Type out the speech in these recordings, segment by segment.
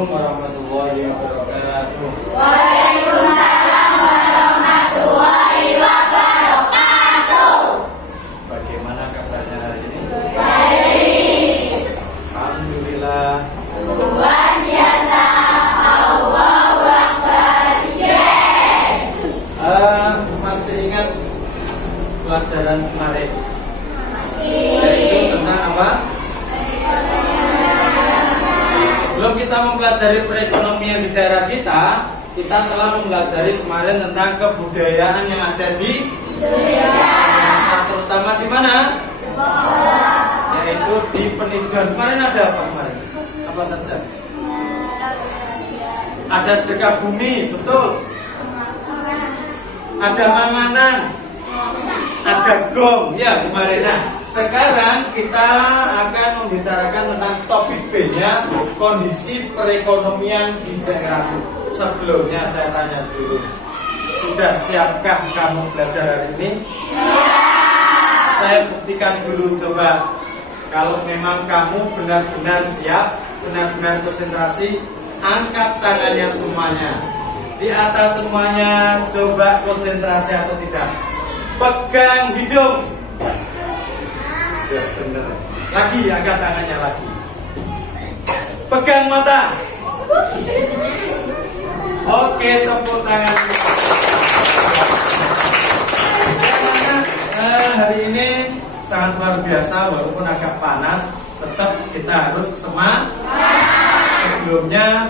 Assalamualaikum warahmatullahi wabarakatuh. Waalaikumsalam warahmatullahi wabarakatuh. Bagaimana kabarnya hari ini? Baik. Alhamdulillah. Luar biasa. Allahu Akbar. Yes. Masih ingat pelajaran kemarin? Masih. Yaitu tentang apa? Sebelum kita mempelajari perekonomian di daerah kita telah mempelajari kemarin tentang kebudayaan yang ada di Indonesia. Terutama di mana? Yaitu di Penidon. Kemarin ada apa kemarin? Apa saja? Ada sedekah bumi, betul. Ada manganan, ada gong, ya kemarin. Nah, sekarang kita akan membicarakan tentang topik B-nya, kondisi perekonomian di daerahku. Sebelumnya saya tanya dulu, sudah siapkah kamu belajar hari ini? Saya buktikan dulu coba. Kalau memang kamu benar-benar siap, benar-benar konsentrasi, angkat tangannya semuanya. Di atas semuanya, coba konsentrasi atau tidak. Pegang hidung. Siap, benar. Lagi, angkat tangannya lagi. Pegang mata. Oke, tepuk tangan. Hari ini sangat luar biasa, walaupun agak panas, tetap kita harus semangat.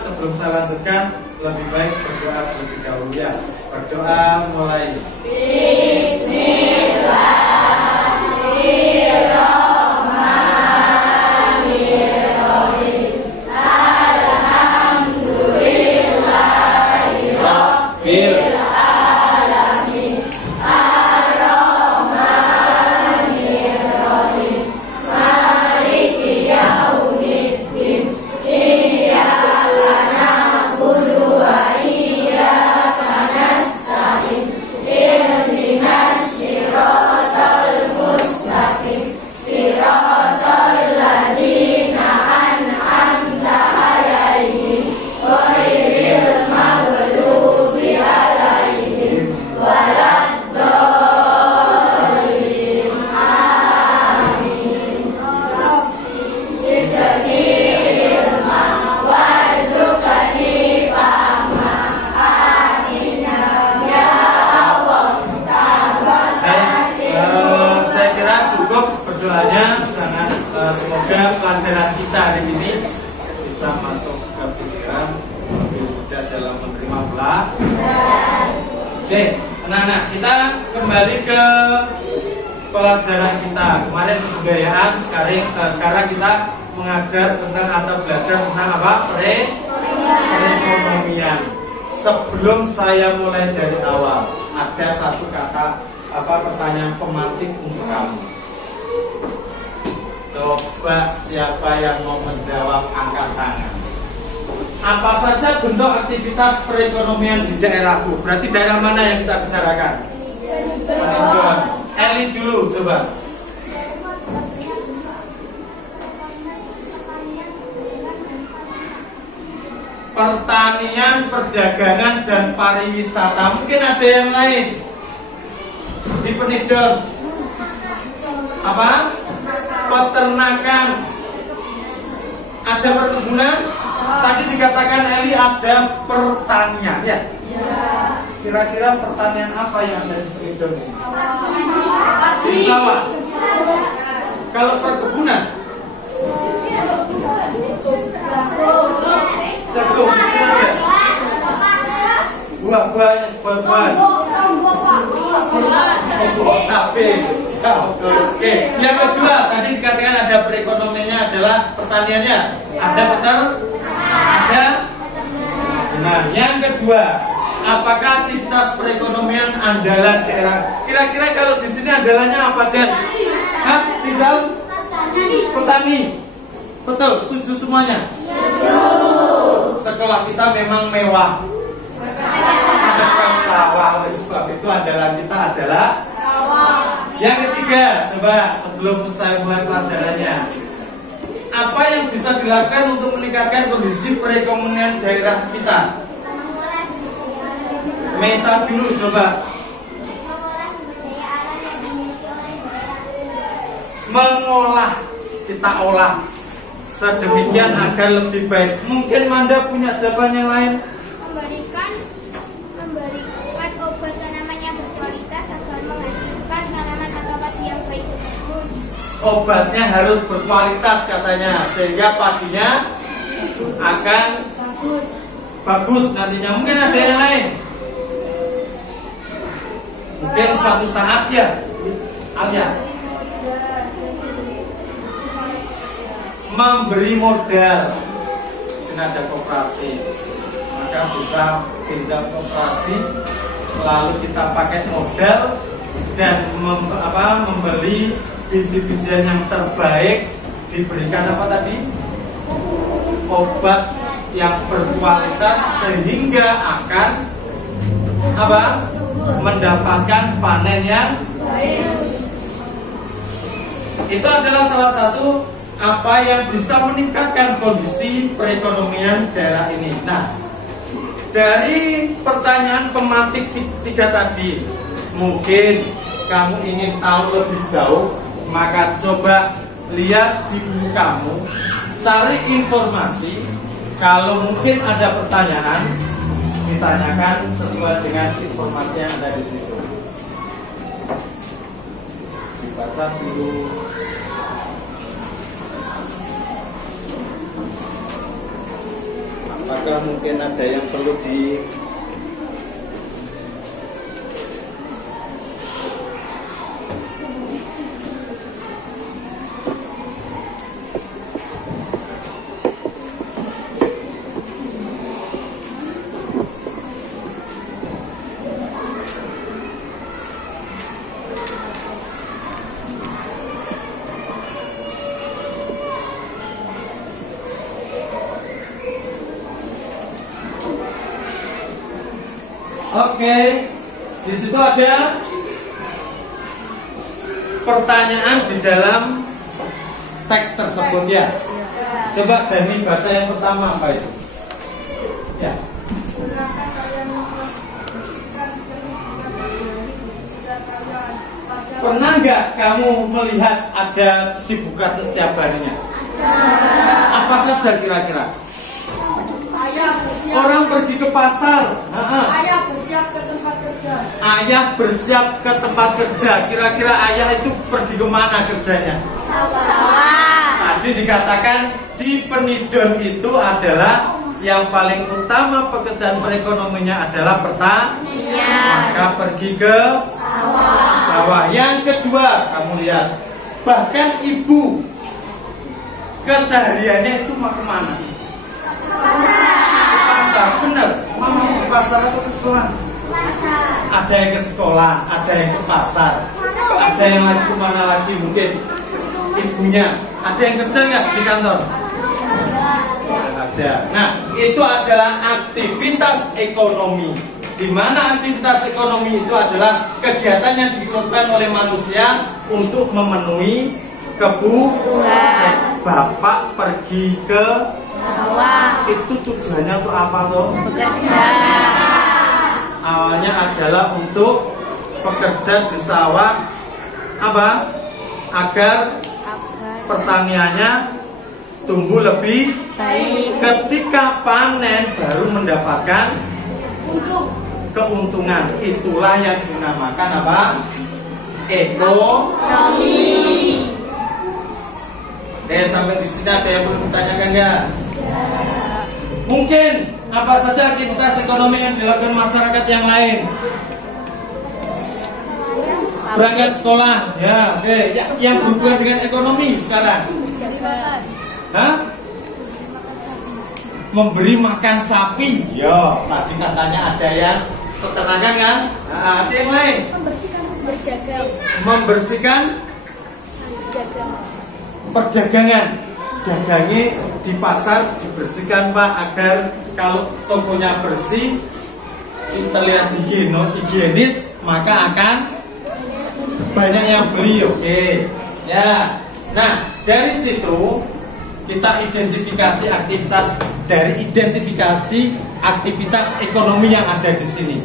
Sebelum saya lanjutkan, lebih baik berdoa terlebih dahulu ya. Berdoa mulai. Bismillahirrahmanirrahim. Alhamdulillahirabbil alamin. Ar-Rahmanirrahim. Maliki yaumiddin. Iyyaka na'budu wa iyyaka nasta'in. Ihdinas siratal mustaqim. Siratal ladzina an'amta 'alaihim ghairil maghdubi 'alaihim waladdallin. Amin. Zidni ilma warzuqni fahma. Amin ya Allah. Saya kira cukup berdoanya. Sangat semoga pelajaran kita hari ini bisa masuk ke pikiran, lebih mudah dalam menerima pelajaran. Oke, anak-anak, kita kembali ke pelajaran kita kemarin, kebudayaan. Sekarang kita mengajar tentang atau belajar tentang apa? Perekonomian. Sebelum saya mulai dari awal, ada satu pertanyaan pemantik untuk kamu. Coba siapa yang mau menjawab, angkat tangan. Apa saja bentuk aktivitas perekonomian di daerahku? Berarti daerah mana yang kita bicarakan? Penidon. Eli dulu coba. Pertanian, perdagangan, dan pariwisata. Mungkin ada yang lain di Penidon. Apa? Peternakan. Ada perkebunan. Tadi dikatakan Eli ada pertanian, ya? Kira-kira pertanian apa yang ada di Penidon? Di sawah. Kalau perkebunan? Jagung, ada. Buah-buahan. Cabai. Oke. Yang kedua, tadi dikatakan ada perekonomiannya adalah pertaniannya. Ada ada. Nah, yang kedua, apakah aktivitas perekonomian andalan daerah? Kira-kira kalau di sini andalannya apa, Dan? Hah, Rizal? Petani. Betul, setuju semuanya? Sekolah kita memang mewah. Ada sawah, oleh sebab itu andalan kita adalah sawah. Yang ketiga, coba sebelum saya mulai pelajarannya, apa yang bisa dilakukan untuk meningkatkan kondisi perekonomian daerah kita? Meta dulu coba. Mengolah, kita olah sedemikian agar lebih baik. Mungkin Manda punya jawaban yang lain? Memberikan obat tanaman yang berkualitas agar menghasilkan tanaman atau padi yang baik dan bagus. Obatnya harus berkualitas katanya, sehingga padinya akan bagus nantinya. Mungkin ada yang lain? Mungkin suatu saat ya, Alia. Memberi modal. Sini ada koperasi, maka bisa pinjam koperasi, lalu kita pakai modal dan membeli biji-bijian yang terbaik, diberikan apa tadi? Obat yang berkualitas sehingga akan mendapatkan panen yang baik. Itu adalah salah satu apa yang bisa meningkatkan kondisi perekonomian daerah ini. Nah, dari pertanyaan pemantik 3 tadi, mungkin kamu ingin tahu lebih jauh, maka coba lihat di buku kamu, cari informasi. Kalau mungkin ada pertanyaan, ditanyakan sesuai dengan informasi yang ada di situ. Dibaca dulu. Apakah mungkin ada yang perlu di Oke, di situ ada pertanyaan di dalam teks tersebut ya. Coba Dani baca yang pertama apa itu? Ya. Pernah nggak kamu melihat ada kesibukan setiap harinya? Apa saja kira-kira? Orang pergi ke pasar. Ayah bersiap ke tempat kerja. Ayah bersiap ke tempat kerja. Kira-kira ayah itu pergi kemana kerjanya? Sawah. Tadi dikatakan di Penidon itu adalah yang paling utama pekerjaan perekonominya adalah pertanian. Maka pergi ke sawah. Yang kedua, kamu lihat, bahkan ibu kesehariannya itu mau kemana? Pasar, benar. Mama mau ke pasar atau ke sekolah? Pasar. Ada yang ke sekolah, ada yang ke pasar, ada yang lagi kemana lagi mungkin ibunya. Ada yang kerja nggak di kantor? Ada. Nah, itu adalah aktivitas ekonomi. Di mana aktivitas ekonomi itu adalah kegiatan yang dilakukan oleh manusia untuk memenuhi kebutuhan. Bapak pergi ke sawah. Itu tujuannya untuk apa toh? Bekerja. Awalnya adalah untuk bekerja di sawah apa? Agar pertaniannya tumbuh lebih baik. Ketika panen baru mendapatkan keuntungan. Itulah yang dinamakan apa? Ekonomi. Oke, sampai di sini ada yang perlu ditanyakan nggak? Mungkin apa saja aktivitas ekonomi yang dilakukan masyarakat yang lain? Berangkat sekolah, ya, oke. Ya, yang berhubungan dengan ekonomi sekarang. Hah? Memberi makan sapi. Ya, tadi katanya ada yang peternakan kan? Nah, ada yang lain. Membersihkan berdagang. Membersihkan perdagangan. Dagangnya di pasar dibersihkan Pak, agar kalau tokonya bersih, terlihat higienis, maka akan banyak yang beli. Oke. Ya. Nah, dari situ kita identifikasi aktivitas ekonomi yang ada di sini.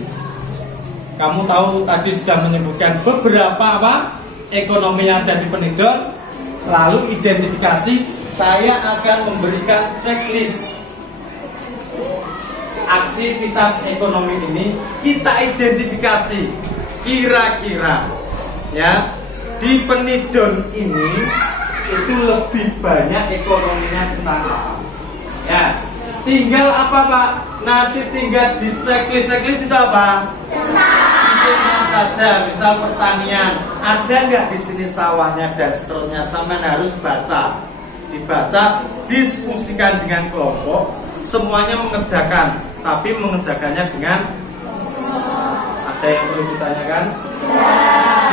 Kamu tahu tadi sudah menyebutkan beberapa ekonomi yang ada di Penidon. Lalu identifikasi, saya akan memberikan checklist aktivitas ekonomi ini. Kita identifikasi kira-kira ya di Penidon ini itu lebih banyak ekonominya tentang apa ya. Tinggal apa Pak? Nanti tinggal di checklist itu apa? Tentang saja, misal pertanian, ada nggak di sini sawahnya dan seterusnya. Sampai harus dibaca, diskusikan dengan kelompok, semuanya mengerjakan, tapi mengerjakannya dengan ada yang perlu ditanyakan?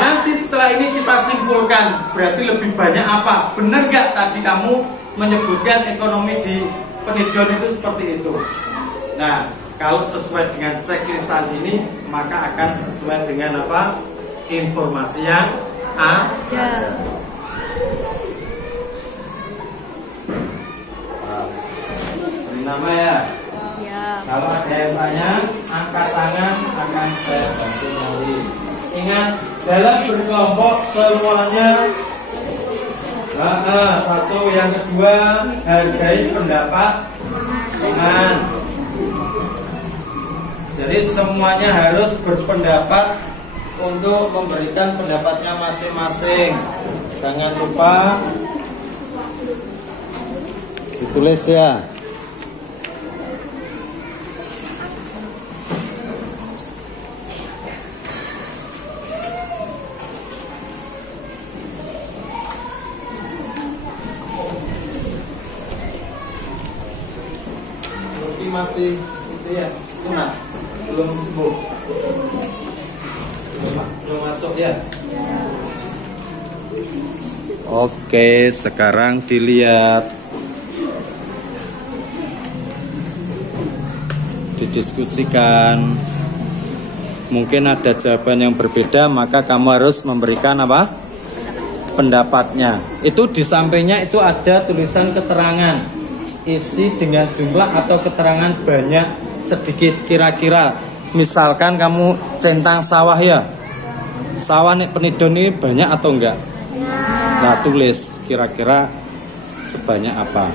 Nanti setelah ini kita simpulkan, berarti lebih banyak apa? Benar nggak tadi kamu menyebutkan ekonomi di Penidon itu seperti itu? Nah, kalau sesuai dengan checklistan ini, maka akan sesuai dengan apa? Informasi yang ada. Beri nama ya. Kalau ada yang tanya, angkat tangan, akan saya bantu nyari. Ingat, dalam berkelompok semuanya. Satu, yang kedua, hargai pendapat teman. Jadi semuanya harus berpendapat untuk memberikan pendapatnya masing-masing. Jangan lupa ditulis ya. Masih itu ya, sunat, belum sembuh, belum masuk ya. Oke, sekarang dilihat, didiskusikan. Mungkin ada jawaban yang berbeda, maka kamu harus memberikan apa? Pendapatnya. Itu di sampingnya itu ada tulisan keterangan. Isi dengan jumlah atau keterangan banyak sedikit. Kira-kira misalkan kamu centang sawah ya, sawah nih Penidon ini banyak atau enggak? Nah, tulis kira-kira sebanyak apa.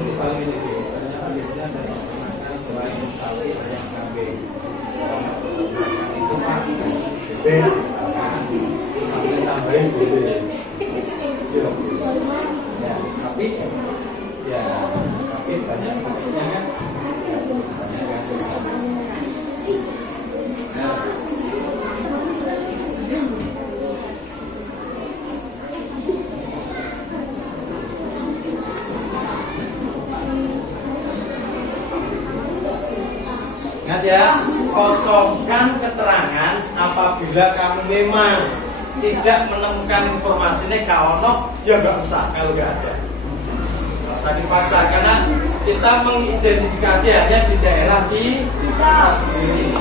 Misalnya ini, ternyata biasanya ada menggunakan selain tali ada yang kambing. Itu Pak, B, sampai tambahin boleh. Ya, tapi banyak fungsinya kan. Ingat ya, kosongkan keterangan apabila kamu memang tidak menemukan informasinya kalau ya nggak usah kalau nggak ada. Nggak usah dipaksa karena kita mengidentifikasi hanya di daerah kita sendiri.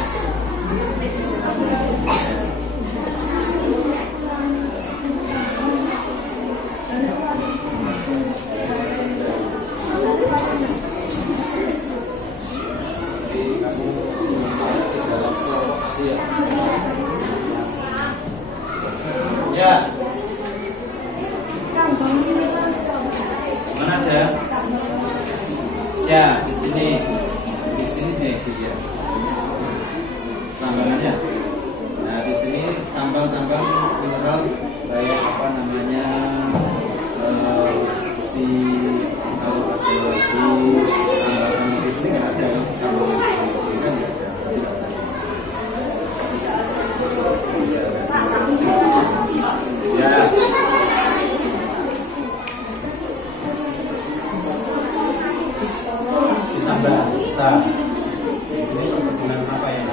Ya. Mana ada? Ya, di sini. Di sini nih dia. Tambalannya. Nah, di sini tambang-tambang mineral kayak apa namanya? Si kalau ada tambang di sini nggak ada. Kalau di kan nggak ada. Ya. Ditambah bisa. Di sini perkebunan apa ya?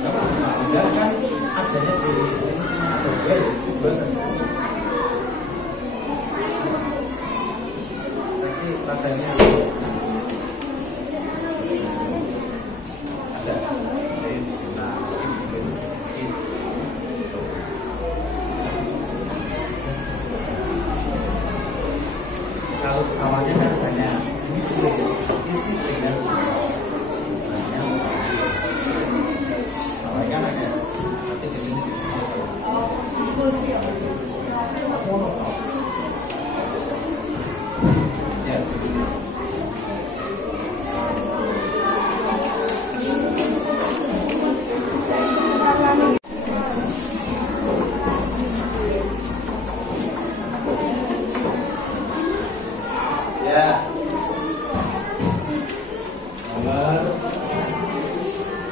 Enggak kan adanya di sini cuma ada sebenarnya. Tapi ladangnya ada. Di sana. Kalau sawahnya kan banyak, ini isi tinggal sawahnya kan ada, nanti di sini ya. Ya. Nomor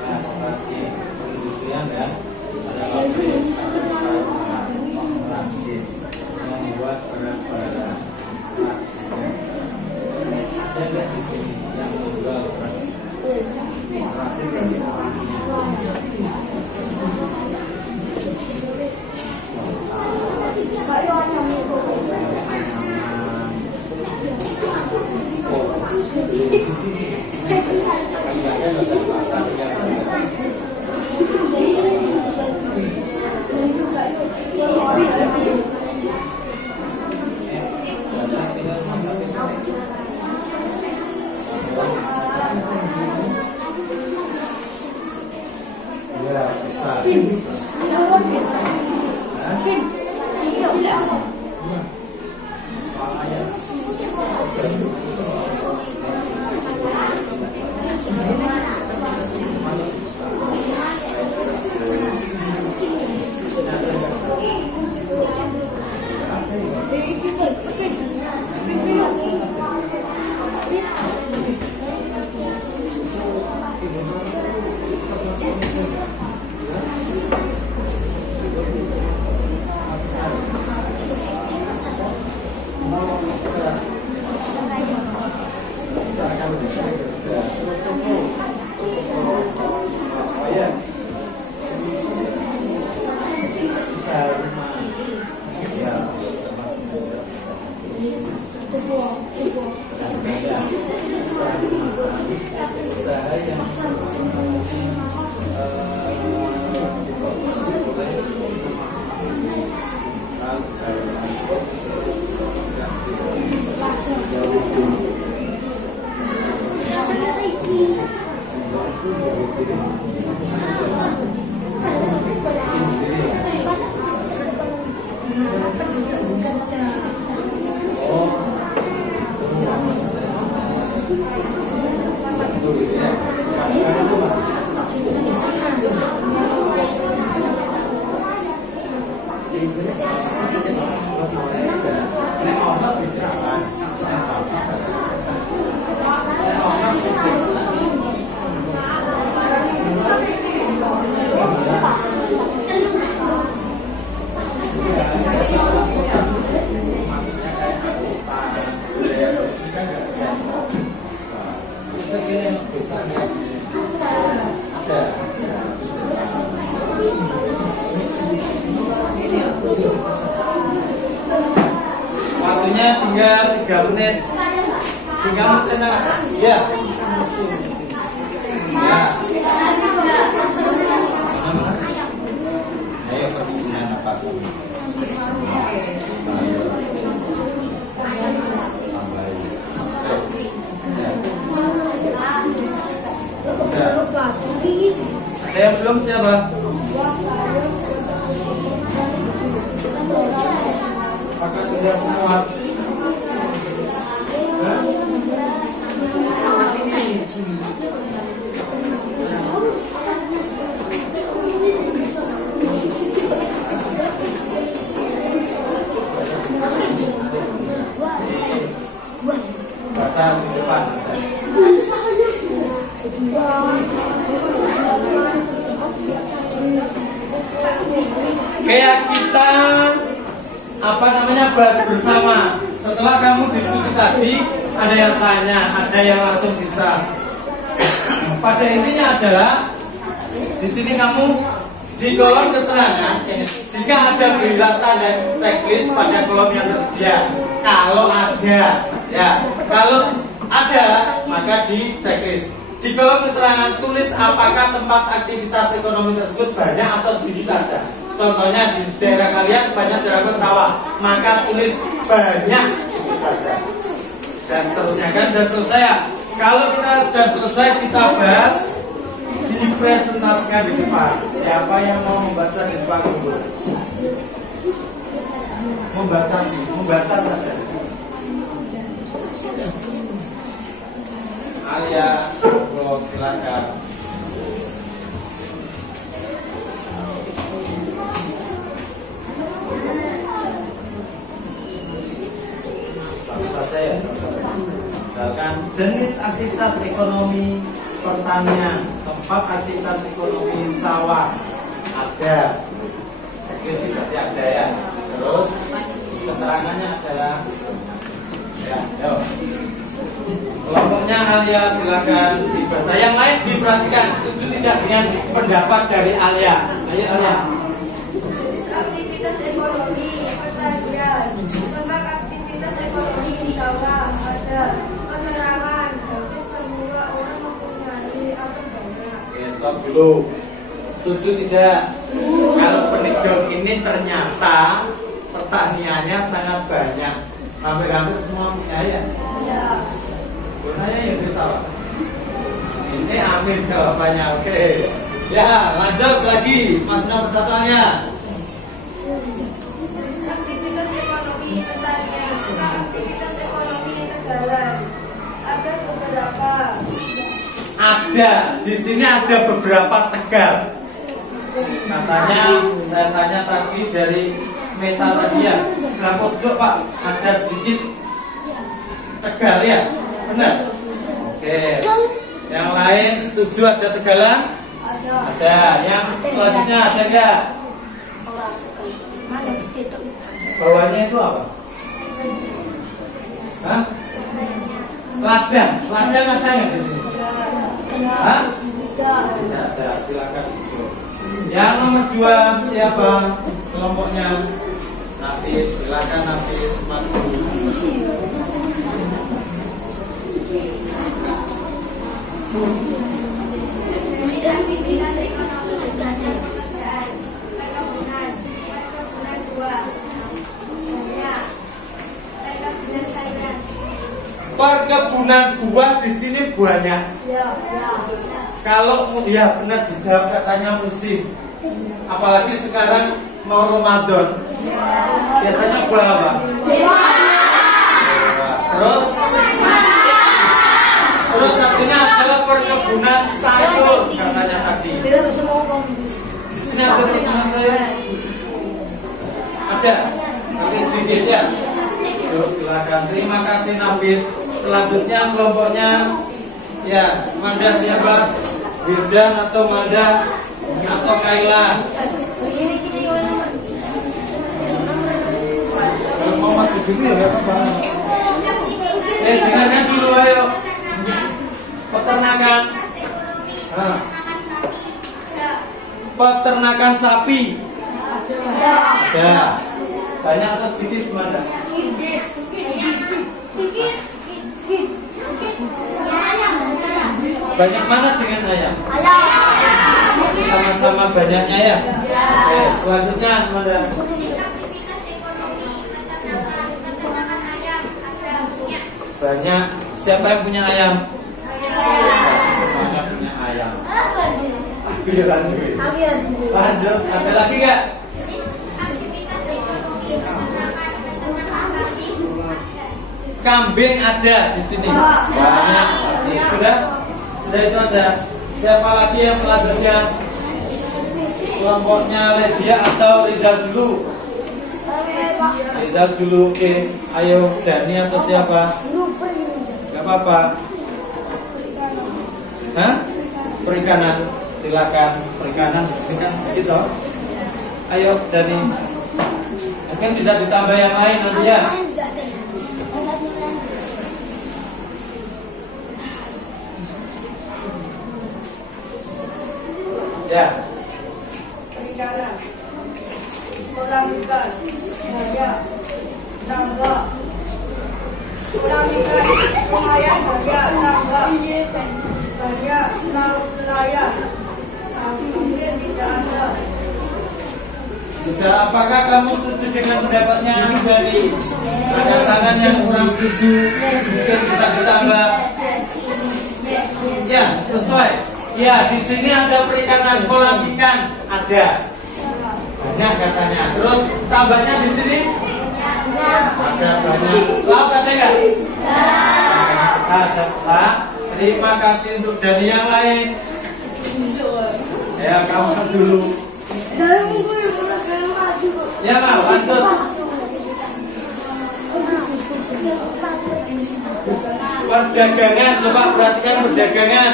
asuransi perindustrian dan ada pabrik transit membuat barang-barang saya lihat di sini yang menjual transit Waktunya tinggal 3 menit. 3 menit saja. Ya. Ya. Ayo persiapan apa? Ada yang belum siapa? Apakah sudah semua? Baca di depan. Kayak kita bahas bersama. Setelah kamu diskusi tadi, ada yang tanya, ada yang langsung bisa. Pada intinya adalah di sini kamu di kolom keterangan jika ada bilangan dan checklist pada kolom yang tersedia. Kalau ada, ya, kalau ada maka di checklist. Di kolom keterangan tulis apakah tempat aktivitas ekonomi tersebut banyak atau sedikit saja. Contohnya di daerah kalian banyak terdapat sawah, maka tulis banyak saja. Dan seterusnya, kan sudah selesai ya. Kalau kita sudah selesai, kita bahas, dipresentasikan di depan. Siapa yang mau membaca di depan dulu? Membaca saja. Alia, silakan. Satu saja ya. Misalkan jenis aktivitas ekonomi pertanian, tempat aktivitas ekonomi sawah ada. Oke sih berarti ada ya. Terus keterangannya adalah ya, yuk. Kelompoknya Alia silakan dibaca. Yang lain diperhatikan, setuju tidak dengan pendapat dari Alia? Ayo Alia. Aktivitas ekonomi pertanian, tempat aktivitas ekonomi sawah ada. Penerangan, tapi semua orang mempunyai apa banyak. Oke, stop dulu. Setuju tidak? Kalau penegak ini ternyata pertaniannya sangat banyak, hampir-hampir semua punya ya. Gunanya yang bisa. Ini amin jawabannya. Oke. Ya, lanjut lagi. Mas nomor satunya. Aktivitas ekonomi pertanian, aktivitas ekonomi negara ada beberapa. Ada. Di sini ada beberapa Tegal. Katanya saya tanya tadi dari Meta tadi ya. Nah, pojok Pak, ada sedikit Tegal ya. Benar? Oke. Yang lain setuju ada Tegalan? Ada. Yang selanjutnya ada enggak? Bawahnya itu apa? Hah? Ladang. Ladang ada nggak di sini? Hah? Tidak ada. Silakan setuju. Yang nomor 2 siapa? Kelompoknya Nafis. Silakan Nafis maju. Aktivitas ekonomi belajar pekerjaan perkebunan 2 banyak perkebunan sayuran. Perkebunan buah di sini banyak. Kalau ya benar dijawab katanya musim. Apalagi sekarang mau Ramadan. Biasanya buah apa? Terus satunya adalah perkebunan sayur katanya tadi. Di sini ada perkebunan sayur? Ada, tapi sedikit ya. Terus silakan. silakan. Terima kasih Nafis. Selanjutnya kelompoknya ya, Manda siapa? Wirdan atau Manda atau Kaila? Kalau mau masuk dulu ya, Pak. Dengarkan dulu ayo. Peternakan. Peternakan sapi. Ada. Banyak atau sedikit Manda? Banyak mana dengan ayam? Sama-sama banyaknya ya? Oke, selanjutnya Manda. Banyak. Siapa yang punya ayam? Semuanya punya ayam. Lanjut. Ada lagi nggak? Kambing ada di sini. Banyak. Sudah itu aja. Siapa lagi yang selanjutnya? Kelompoknya Ledia atau Rizal dulu? Rizal dulu, oke. Ayo, Dani atau siapa? Gak apa-apa. Hah? Perikanan, silakan. Perikanan disini kan sedikit loh. Ayo, Dani. Mungkin bisa ditambah yang lain nanti ya. Ya. Perikanan, kolam ikan, daya, tambak, kolam ikan, pengayaan daya, tambak, daya, laut nelayan, hampir tidak ada. Sudah, apakah kamu setuju dengan pendapatnya dari ada tangan yang kurang setuju? Mungkin bisa ditambah. Ya, sesuai. Ya, di sini ada perikanan kolam ikan, ada banyak katanya. Terus tambahnya di sini ada banyak. Laut ada nggak? Ada lah. Terima kasih untuk Dani yang lain. Ya, kamu dulu. Ya, Mal, lanjut. Perdagangan, coba perhatikan perdagangan.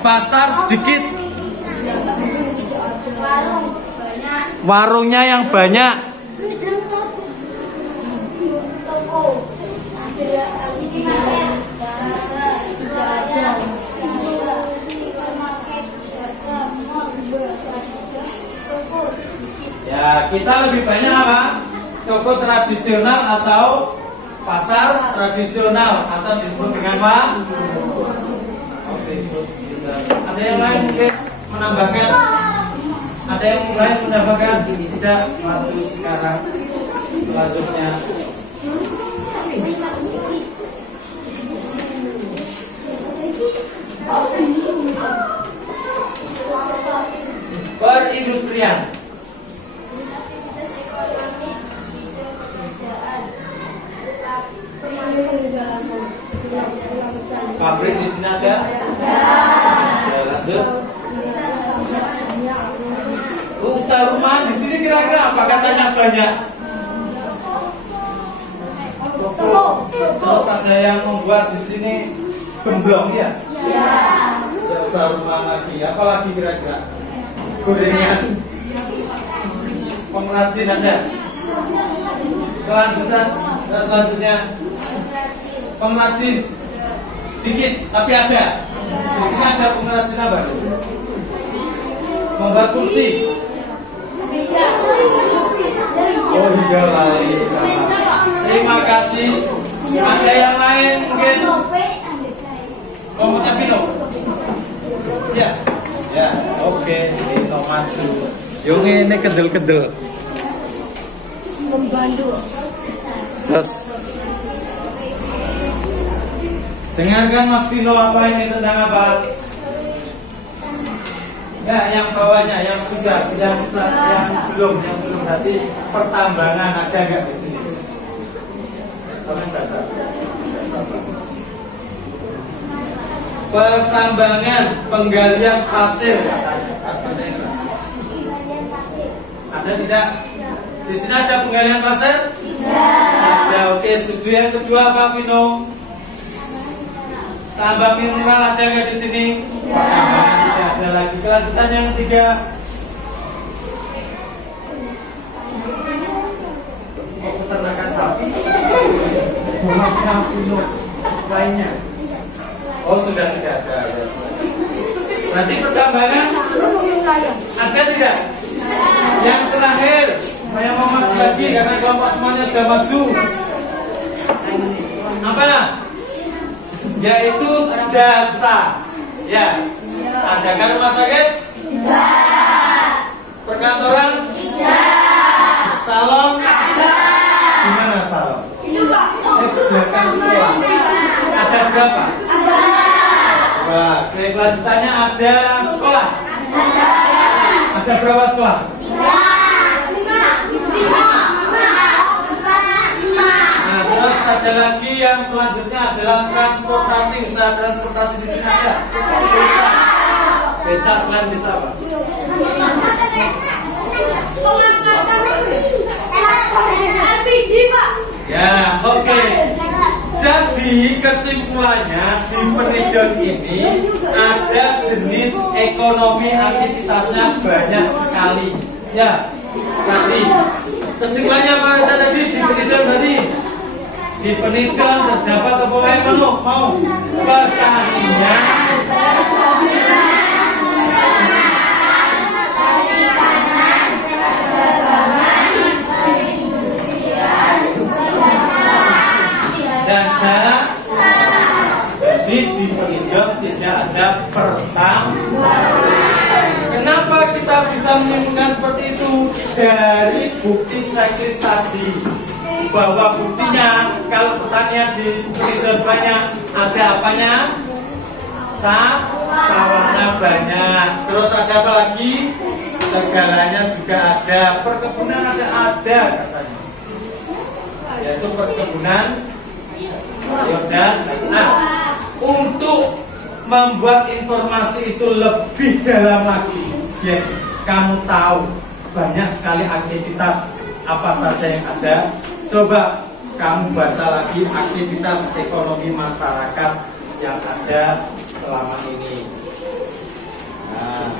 Pasar sedikit. Warungnya yang banyak. Ya, kita lebih banyak apa? Toko tradisional atau pasar tradisional atau disebut dengan apa? Oke, ada yang lain mungkin menambahkan? Ada yang lain menambahkan? Tidak, maju sekarang. Selanjutnya. Perindustrian. Pabrik di sini ada? Ya, lanjut. Usaha rumah di sini kira-kira apa katanya banyak? Terus ada yang membuat di sini gemblong ya? Ya, usaha rumah lagi. Apa lagi kira-kira? Gorengan. Pengrajin ada? Kelanjutan selanjutnya. Pengrajin sedikit tapi ada. Di sini ada pengrajin apa? Membuat kursi. Oh iya lali. Terima kasih. Ada yang lain mungkin? Kelompoknya Vino. Ya, ya, oke. Vino maju. Yung ini kedel-kedel. Membantu. Just. Dengarkan Mas Vino, apa ini tentang apa? Ya, yang bawahnya, yang sudah, yang belum berarti pertambangan ada nggak di sini? Sampai baca. Pertambangan, penggalian pasir katanya. Ada tidak? Di sini ada penggalian pasir? Ada. Oke, setuju. Yang kedua apa, Vino? Tambang mineral ada nggak di sini? Tidak ada lagi. Kelanjutan yang ketiga. Peternakan sapi. Lainnya. Oh, sudah tidak ada. Nanti pertambangan ada tidak? Yang terakhir, saya mau maju lagi karena kelompok semuanya sudah maju. Apa? Yaitu jasa. Ya. Adakah rumah sakit? Tidak. Perkantoran? Tidak. Salon? Tidak. Di mana salon? Belakang sekolah. Ada berapa? Wah, kelanjutannya ada sekolah. Ada berapa sekolah? 5. Nah, terus ada lagi yang selanjutnya adalah transportasi. Usaha transportasi di sini ada. Beca selain beca apa? Ya, oke. Jadi kesimpulannya di penidon ini ada jenis ekonomi aktivitasnya banyak sekali. Ya, tadi kesimpulannya apa aja tadi di penidon tadi? Di penidon terdapat apa yang mau pertanian, dan cara. Jadi di penidon tidak ada pertambangan. Kenapa kita bisa menyimpulkan seperti itu? Dari bukti checklist tadi, bahwa buktinya kalau pertanian di penidon banyak, ada apanya? Sawahnya banyak. Terus ada apa lagi? Segalanya juga ada. Perkebunan ada katanya, yaitu perkebunan. Nah, untuk membuat informasi itu lebih dalam lagi, ya, kamu tahu banyak sekali aktivitas apa saja yang ada. Coba kamu baca lagi aktivitas ekonomi masyarakat yang ada selama ini. Nah,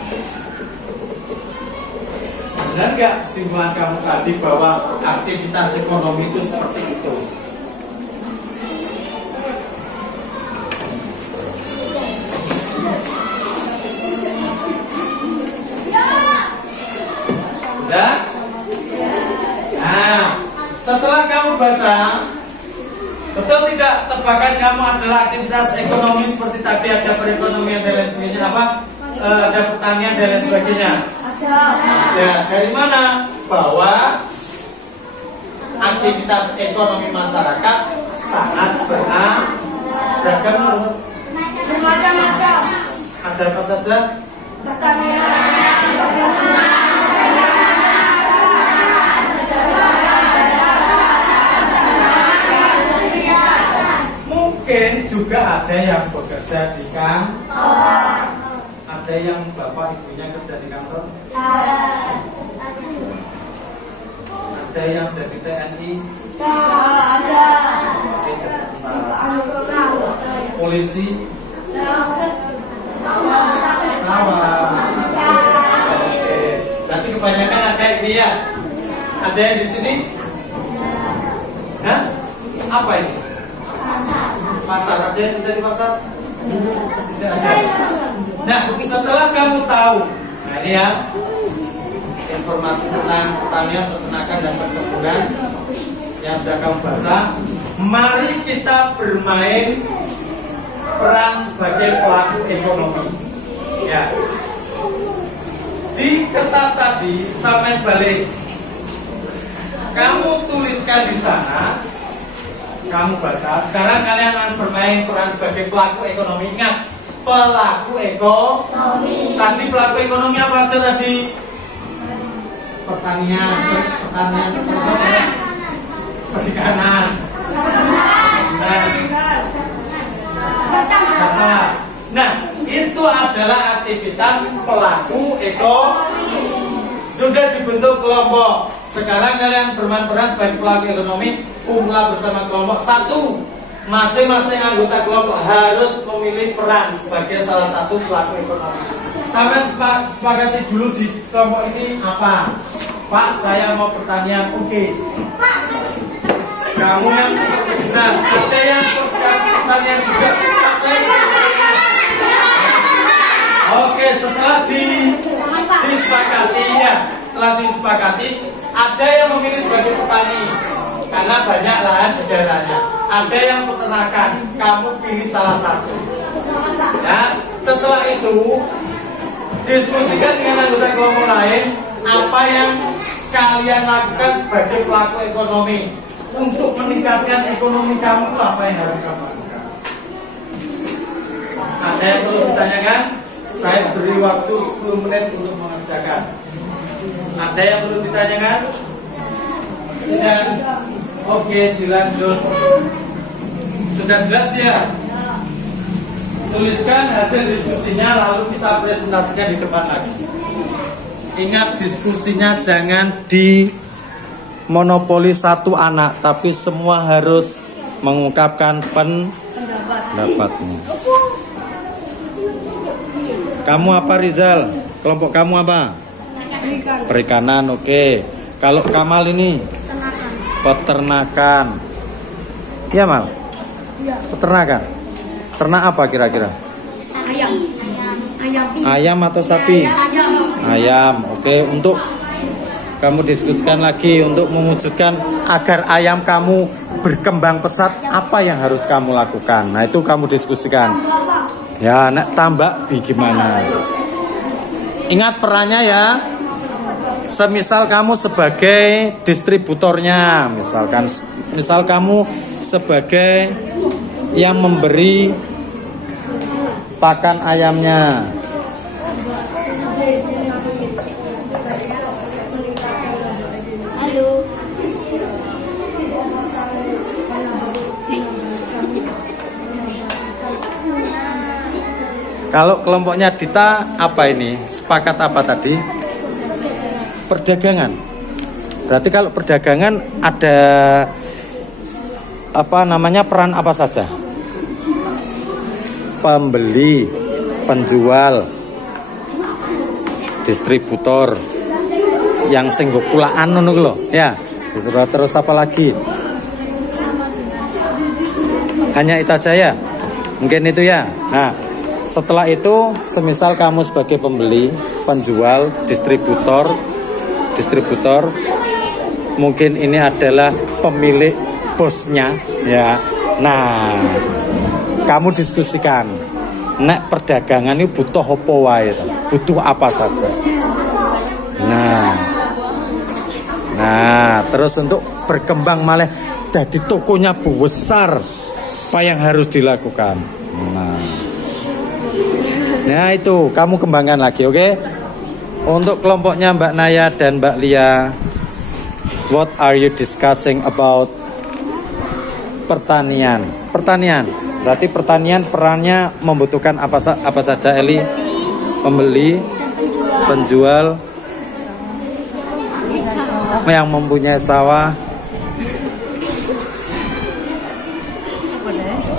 benar nggak kesimpulan kamu tadi bahwa aktivitas ekonomi itu seperti itu? Sudah? Nah, setelah kamu baca, betul tidak tebakan kamu adalah aktivitas ekonomi seperti tadi, ada perekonomian dan lain sebagainya, apa? Ada pertanian dan lain sebagainya. Ya, dari mana? Bahwa aktivitas ekonomi masyarakat sangat beragam. Ada apa saja? Mungkin juga ada yang bekerja di kantor. Ada yang bapak ibunya kerja di kantor. Ada yang jadi TNI. Ada. Polisi. Sama. Oke. Berarti kebanyakan ada ini ya. Ada yang di sini? Hah? Apa ini? Pasar. Ada yang bisa di pasar? Tidak ada. Nah, setelah kamu tahu, nah ini ya, informasi tentang pertanian, peternakan dan perkebunan yang sudah kamu baca, mari kita bermain peran sebagai pelaku ekonomi. Ya. Di kertas tadi, sampai balik, kamu tuliskan di sana. Kamu baca. Sekarang kalian akan bermain peran sebagai pelaku ekonomi. Ingat, pelaku ekonomi. Tadi pelaku ekonomi apa aja tadi? Pertanian, perikanan, jasa. Nah, itu adalah aktivitas pelaku ekonomi. Sudah dibentuk kelompok Sekarang kalian bermain peran sebagai pelaku ekonomi. Kumpullah bersama kelompok. 1. Masing-masing anggota kelompok harus memilih peran sebagai salah satu pelaku ekonomi. Sampai sepakati dulu di kelompok ini apa? Pak, saya mau pertanian. Oke. Kamu yang benar. Ada yang pertanian juga. Pak, saya. Oke, setelah disepakati ya. Setelah disepakati, ada yang memilih sebagai petani karena banyak lahan di daerahnya. Ada yang peternakan, kamu pilih salah satu. Ya, setelah itu diskusikan dengan anggota kelompok lain apa yang kalian lakukan sebagai pelaku ekonomi untuk meningkatkan ekonomi kamu. Apa yang harus kamu lakukan? Ada yang perlu ditanyakan? Saya beri waktu 10 menit untuk mengerjakan. Ada yang perlu ditanyakan? Tidak. Oke, dilanjut. Sudah jelas ya? Tuliskan hasil diskusinya lalu kita presentasikan di depan lagi. Ingat, diskusinya jangan di monopoli satu anak, tapi semua harus mengungkapkan pendapatnya. Kamu apa, Rizal? Kelompok kamu apa? Perikanan, oke. Kalau Kamal ini? Peternakan. Iya, Mal? Peternakan. Ternak apa kira-kira? Ayam atau sapi? Ayam, oke. Untuk kamu diskusikan lagi untuk mewujudkan agar ayam kamu berkembang pesat, apa yang harus kamu lakukan? Nah, itu kamu diskusikan. Ya, nak tambak gimana? Ingat perannya ya. Semisal kamu sebagai distributornya, misal kamu sebagai yang memberi pakan ayamnya. Halo. Kalau kelompoknya Dita apa ini? Sepakat apa tadi? Perdagangan. Berarti kalau perdagangan ada apa namanya, peran apa saja? Pembeli, penjual, distributor, yang sing kulaan ngono lho. Ya. Terus apa lagi? Hanya itu aja ya? Mungkin itu ya. Nah, setelah itu semisal kamu sebagai pembeli, penjual, distributor, mungkin ini adalah pemilik bosnya ya. Nah, kamu diskusikan, nek perdagangan ini butuh apa wae, butuh apa saja. Nah, terus untuk berkembang malah jadi tokonya besar, apa yang harus dilakukan? Nah, itu kamu kembangkan lagi, oke? Untuk kelompoknya Mbak Naya dan Mbak Lia, what are you discussing about pertanian? Pertanian, berarti pertanian perannya membutuhkan apa saja, Eli? Pembeli, penjual, yang mempunyai sawah.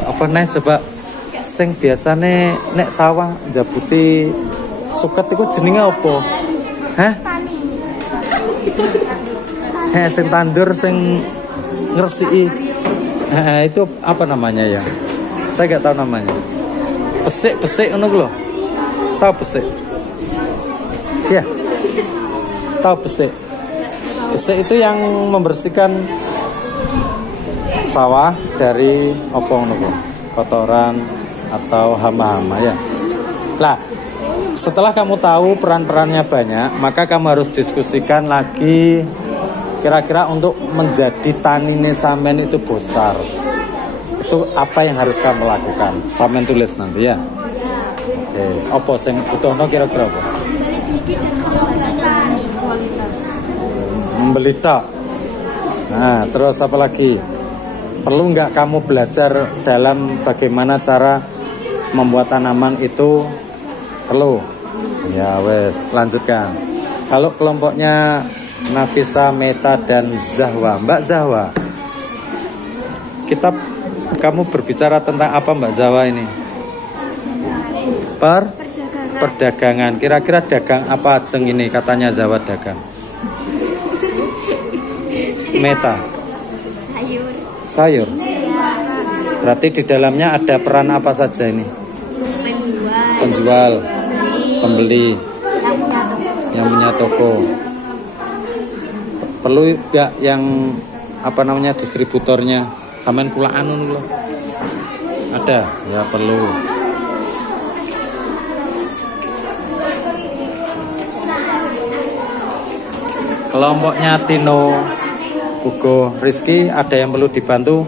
Apa nih coba? Sing biasane nek sawah jabuti suket iku jenenge apa? Hah? Sing tandur sing ngresiki. Itu apa namanya ya? Saya nggak tahu namanya. Pesik ngono lho. Tahu pesik? Ya. Tahu pesik? Pesik itu yang membersihkan sawah dari apa ngono, kotoran atau hama-hama ya. Lah, setelah kamu tahu peran-perannya banyak, maka kamu harus diskusikan lagi kira-kira untuk menjadi tanine sampean itu besar. Itu apa yang harus kamu lakukan? Sampean tulis nanti ya. Oke, apa sing butuhno kira-kira apa? Membeli tok. Nah, terus apa lagi? Perlu nggak kamu belajar dalam bagaimana cara membuat tanaman itu? Perlu. Ya wes, lanjutkan. Kalau kelompoknya Nafisa, Meta, dan Zahwa. Mbak Zahwa, kamu berbicara tentang apa Mbak Zahwa ini? Perdagangan. Kira-kira dagang apa ajeng ini katanya Zahwa dagang? Meta. Sayur. Berarti di dalamnya ada peran apa saja ini? Penjual, pembeli, yang punya toko. Perlu nggak yang apa namanya distributornya? Samain kula anu loh. Ada? Ya perlu. Kelompoknya Tino, Gugo, Rizky, ada yang perlu dibantu?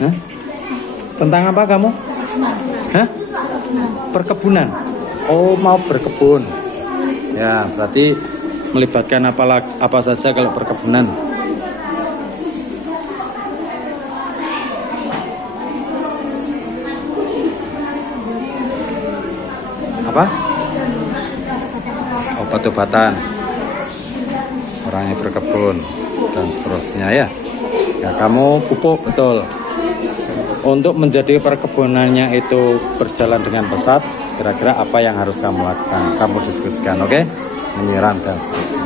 Hah? Tentang apa kamu? Hah? Perkebunan. Oh, mau berkebun. Ya, berarti melibatkan apa saja kalau perkebunan. Apa? Obat-obatan. Orangnya berkebun dan seterusnya ya. Ya, kamu pupuk betul. Untuk menjadi perkebunannya itu berjalan dengan pesat, kira-kira apa yang harus kamu lakukan? Kamu diskusikan, oke? Menyiram dan seterusnya.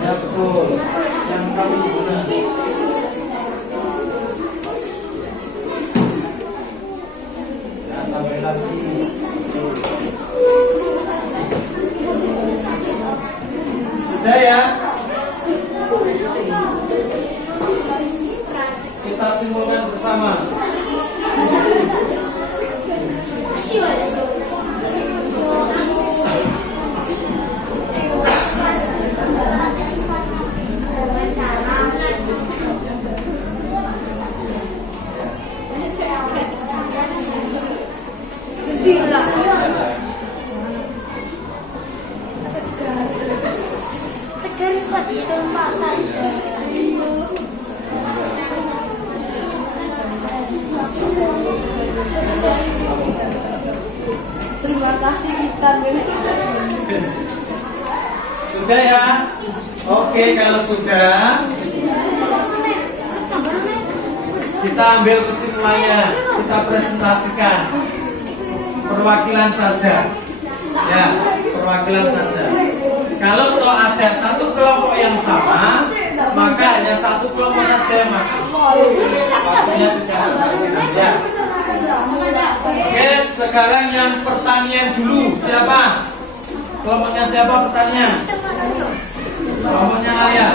Ya betul. Yang kamu gunakan. Ya, tambah lagi. Sudah ya? Kita simpulkan bersama. Terima kasih kita. Sudah ya? Oke, kalau sudah, kita ambil kesimpulannya, kita presentasikan. Perwakilan saja. Ya, perwakilan saja. Kalau toh ada satu kelompok yang sama, maka hanya satu kelompok saja yang masuk. Waktunya tidak berhasil ya. Oke, sekarang yang pertanian dulu. Siapa? Kelompoknya siapa pertanian? Kelompoknya Alia.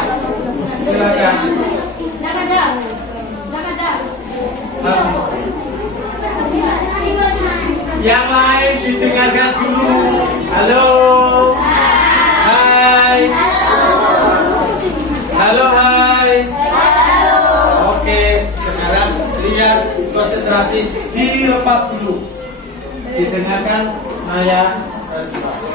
Silakan. Langsung. Yang lain didengarkan dulu. Halo. Hai. Halo, hai. Oke, sekarang lihat konsentrasi, dilepas dulu. Didengarkan Naya respirasi.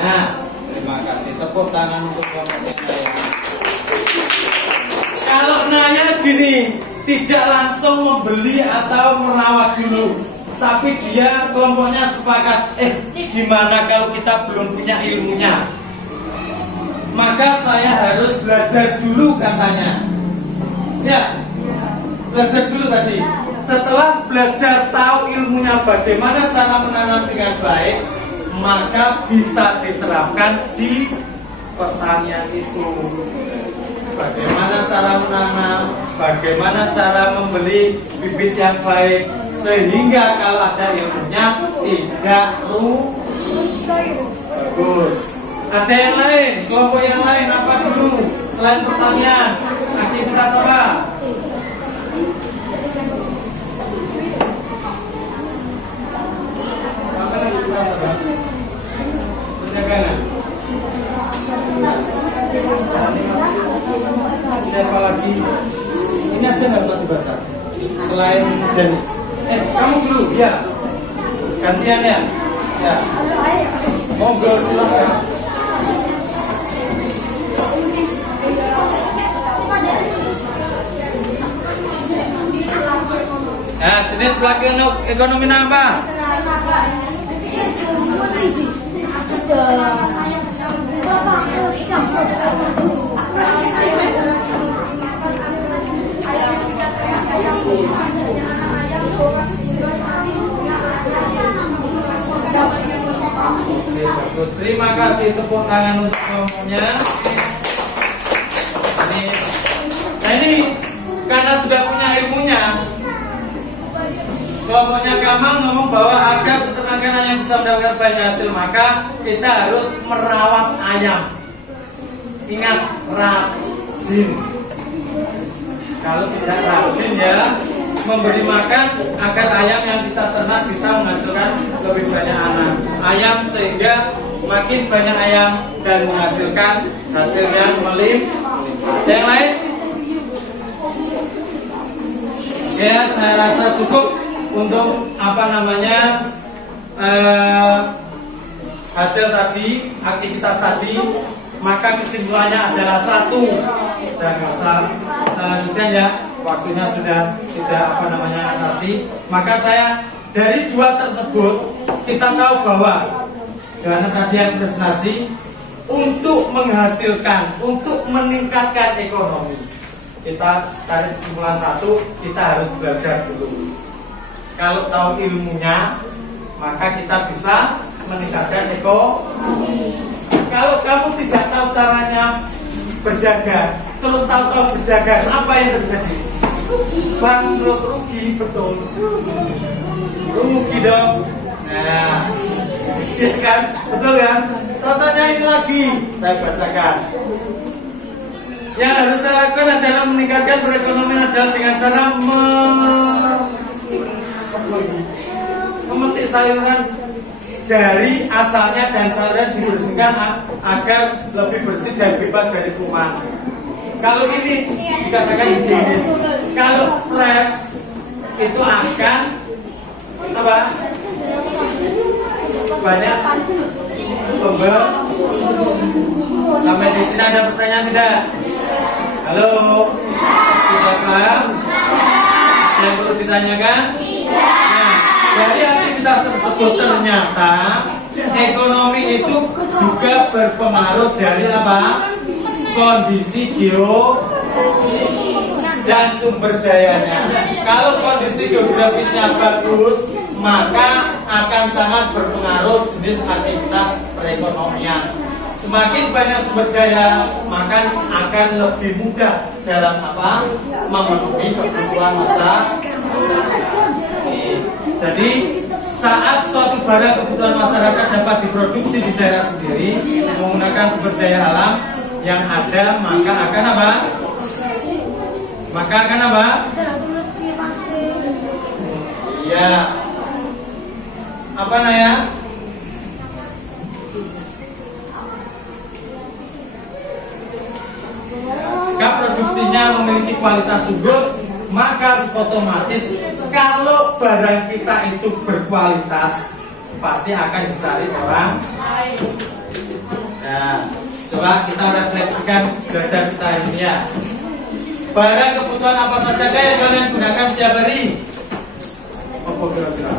Nah, terima kasih. Tepuk tangan untuk kelompoknya Naya. Kalau Naya gini, tidak langsung membeli atau merawat dulu, tapi dia kelompoknya sepakat, gimana kalau kita belum punya ilmunya? Maka saya harus belajar dulu katanya. Ya, belajar dulu tadi. Setelah belajar tahu ilmunya bagaimana cara menanam dengan baik, maka bisa diterapkan di pertanian itu. Bagaimana cara menanam, bagaimana cara membeli bibit yang baik, sehingga kalau ada ilmunya tidak bagus. Ada yang lain, kelompok yang lain apa dulu selain pertanian? Aktivitas apa? Perdagangan. Siapa lagi? Ini aja nggak mau dibaca. Selain dan kamu dulu ya. Gantian ya. Ya. Monggo silakan. Nah, jenis pelaku ekonomi apa? Oke, bagus. Terima kasih, tepuk tangan untuk kelompoknya. Nah ini karena sudah punya ilmunya, kelompoknya Kamang ngomong bahwa agar peternakan ayam bisa mendapatkan banyak hasil, maka kita harus merawat ayam. Ingat, rajin. Kalau tidak rajin ya, memberi makan agar ayam yang kita ternak bisa menghasilkan lebih banyak anak ayam, sehingga makin banyak ayam dan menghasilkan hasil yang melimpah. Ada yang lain? Ya, saya rasa cukup untuk hasil tadi, aktivitas tadi. Maka kesimpulannya adalah satu, dan selanjutnya ya, waktunya sudah tidak atasi. Maka saya dari dua tersebut kita tahu bahwa karena tadi yang prestasi untuk menghasilkan, untuk meningkatkan ekonomi, kita tarik kesimpulan satu, kita harus belajar dulu. Kalau tahu ilmunya, maka kita bisa meningkatkan ekonomi. Kalau kamu tidak tahu caranya berdagang, terus tahu-tahu berdagang, apa yang terjadi? Bangkrut, rugi, betul. Rugi dong. Nah, iya kan? Betul kan? Contohnya ini lagi, saya bacakan. Yang harus saya lakukan adalah meningkatkan perekonomian adalah dengan cara memetik sayuran dari asalnya dan sayuran dibersihkan agar lebih bersih dan bebas dari kuman. Kalau ini dikatakan higienis, kalau fresh itu akan apa? Banyak pembel. Sampai di sini ada pertanyaan tidak? Halo, sudah paham? Yang perlu ditanyakan? Nah, dari aktivitas tersebut ternyata ekonomi itu juga berpengaruh dari apa? Kondisi dan sumber dayanya. Kalau kondisi geografisnya bagus, maka akan sangat berpengaruh jenis aktivitas perekonomian. Semakin banyak sumber daya, maka akan lebih mudah dalam memenuhi kebutuhan masyarakat. Jadi saat suatu barang kebutuhan masyarakat dapat diproduksi di daerah sendiri menggunakan sumber daya alam yang ada, maka akan apa? Iya. Apa Naya? Jika produksinya memiliki kualitas sungguh, maka otomatis kalau barang kita itu berkualitas, pasti akan dicari orang. Nah, coba kita refleksikan belajar kita ini ya. Barang kebutuhan apa saja yang kalian gunakan setiap hari? Apa kira-kira?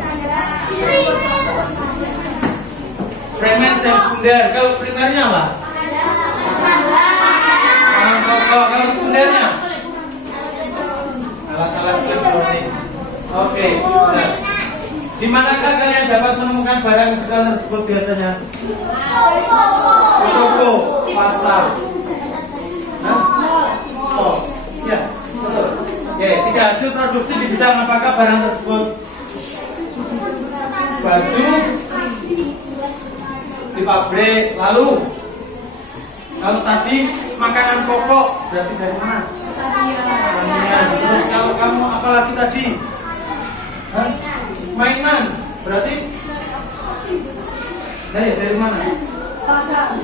Primer dan sekunder. Kalau primernya apa? Kalau sekundernya? Alat-alat elektronik. Oke. Nah, di manakah kalian dapat menemukan barang kebutuhan tersebut biasanya? Toko, pasar. Oh, ya, betul. Oke, tiga hasil produksi di bidang apakah barang tersebut? Baju di pabrik. Lalu kalau tadi makanan pokok berarti dari mana? Pertanian. Terus kalau kamu apalagi tadi? Mainan berarti dari mana? Pasar.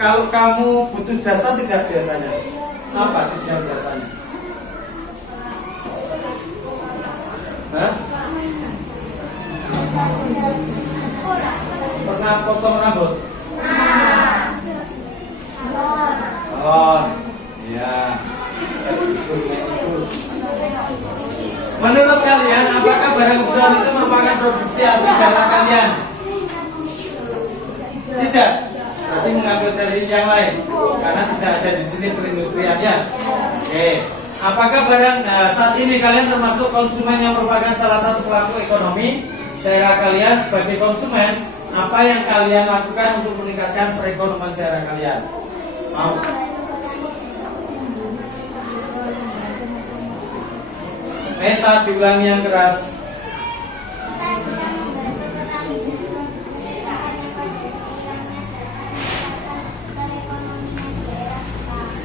kalau kamu butuh jasa tidak biasanya? Apa tujuan jasanya? Hah? Pernah potong rambut? Salon. Ya. Menurut kalian, apakah barang kebutuhan itu merupakan produksi asli darah kalian? Tidak. Berarti mengambil dari yang lain, karena tidak ada di sini perindustriannya. Oke. Apakah barang saat ini kalian termasuk konsumen yang merupakan salah satu pelaku ekonomi daerah kalian? Sebagai konsumen, apa yang kalian lakukan untuk meningkatkan perekonomian daerah kalian? Mau? Minta diulangi yang keras.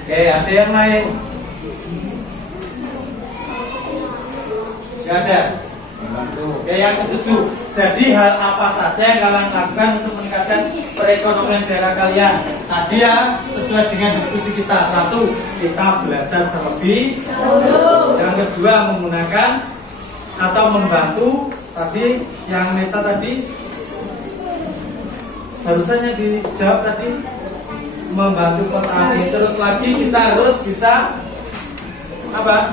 Oke, ada yang lain? Gak ada. Oke, yang ketujuh. Jadi hal apa saja yang kalian lakukan untuk meningkatkan perekonomian daerah kalian? Tadi ya, sesuai dengan diskusi kita. Satu, kita belajar terlebih dahulu. Yang kedua, menggunakan atau membantu. Tadi yang meta tadi barusannya dijawab tadi, membantu petani. Terus lagi kita harus bisa apa?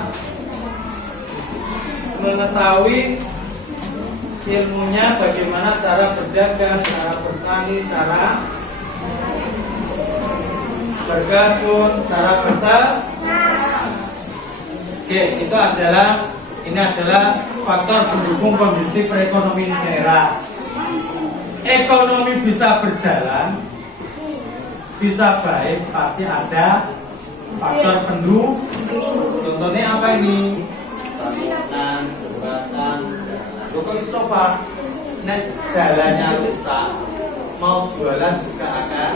Mengetahui ilmunya, bagaimana cara berdagang, cara bertani, cara berkebun, cara berternak. Oke, itu adalah faktor pendukung kondisi perekonomian daerah. Ekonomi bisa berjalan, bisa baik, pasti ada faktor pendukung. Contohnya apa ini? Bangunan, jembatan, jalan. Kok iso Pak? Nek jalannya rusak, mau jualan juga akan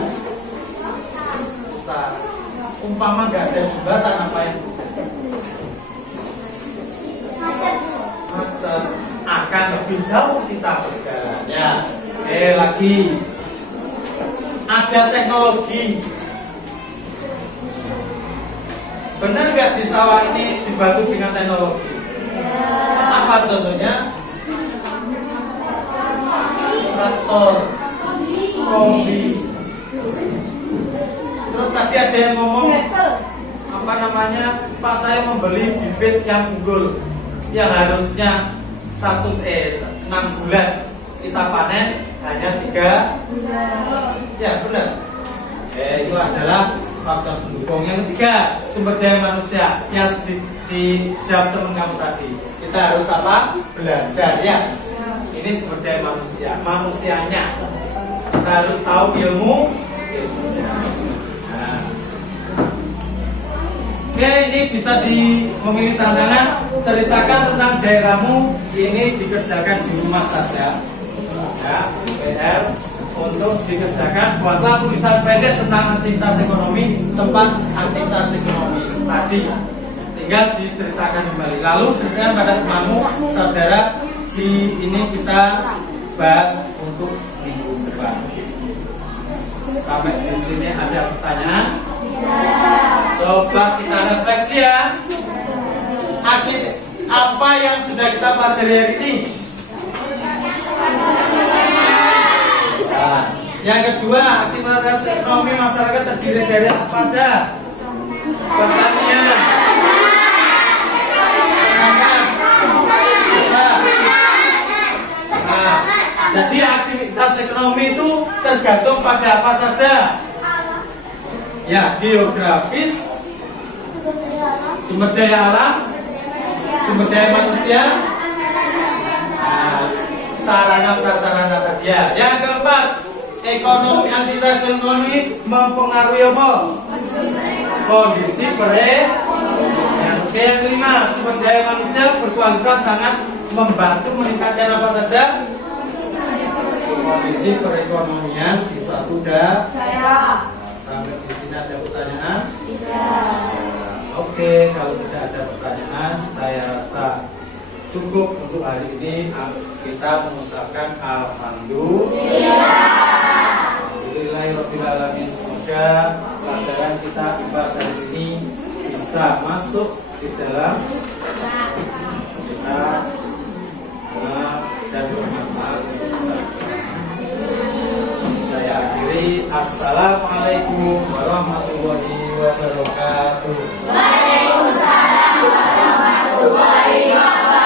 susah. Umpama nggak ada jembatan, apa yang terjadi? Macet. Akan lebih jauh kita berjalan. Ya. Lagi ada teknologi. Benar nggak di sawah ini dibantu dengan teknologi? Apa contohnya? Traktor, kombi. Terus tadi ada yang ngomong apa namanya? Pak, saya membeli bibit yang unggul, yang harusnya 6 bulan kita panen hanya 3 bulan. Ya benar. Itu adalah faktor pendukung. Yang ketiga, sumber daya manusia yang dijawab teman kamu tadi. Kita harus apa? Belajar ya. Ini sumber daya manusianya. Kita harus tahu ilmunya. Nah. Oke, ini bisa memilih tantangan. Ceritakan tentang daerahmu ini dikerjakan di rumah saja. Ya, PR untuk dikerjakan. Buatlah tulisan pendek tentang aktivitas ekonomi, tempat aktivitas ekonomi tadi. Tinggal diceritakan kembali. Lalu ceritakan pada temanmu, saudara. Ini kita bahas untuk minggu depan. Sampai di sini ada pertanyaan? Coba kita refleksi ya. Apa yang sudah kita pelajari hari ini? Yang kedua, aktivitas ekonomi masyarakat terdiri dari apa saja? Pertanian, jadi aktivitas ekonomi itu tergantung pada apa saja? Ya, geografis, sumber daya alam, sumber daya manusia, sarana prasarana tadi ya. Yang keempat, ekonomi, aktivitas ekonomi mempengaruhi apa? Kondisi perekonomian. Yang kelima, sumber daya manusia berkualitas sangat membantu meningkatkan apa saja? Kondisi perekonomian di suatu daerah. Sampai di sini ada pertanyaan? Tidak. Oke, kalau tidak ada pertanyaan, saya rasa cukup untuk hari ini. Kita mengucapkan alhamdulillah. Alhamdulillahirobbilalamin. Semoga pelajaran kita IPA hari ini bisa masuk di dalam kita dan bermanfaat. Saya akhiri. Assalamualaikum warahmatullahi wabarakatuh. Waalaikumsalam warahmatullahi wabarakatuh.